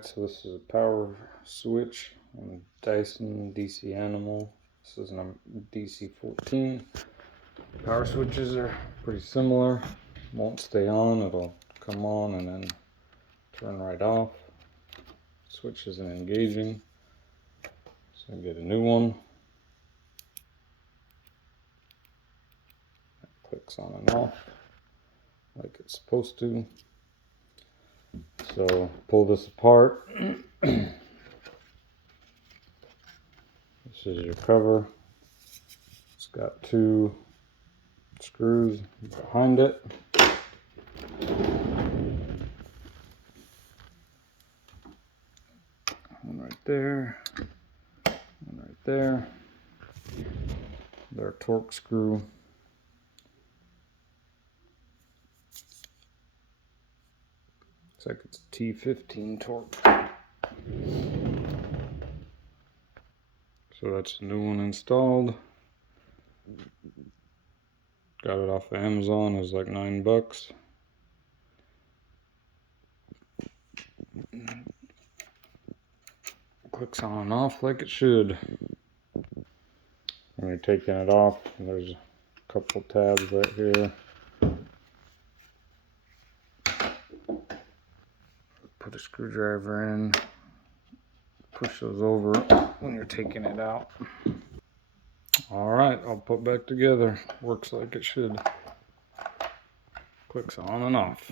Alright, so this is a power switch on Dyson DC Animal. This is a DC 14. Power switches are pretty similar. Won't stay on, it'll come on and then turn right off. Switch isn't engaging, so I get a new one. It clicks on and off like it's supposed to. So pull this apart. This is your cover. It's got two screws behind it. One right there, one right there. Their torque screw. Looks like it's T15 torque. So that's the new one installed. Got it off of Amazon. It was like $9. Clicks on and off like it should. When you're taking it off, there's a couple tabs right here. Put a screwdriver in, push those over when you're taking it out. Alright, I'll put back together. Works like it should. Clicks on and off.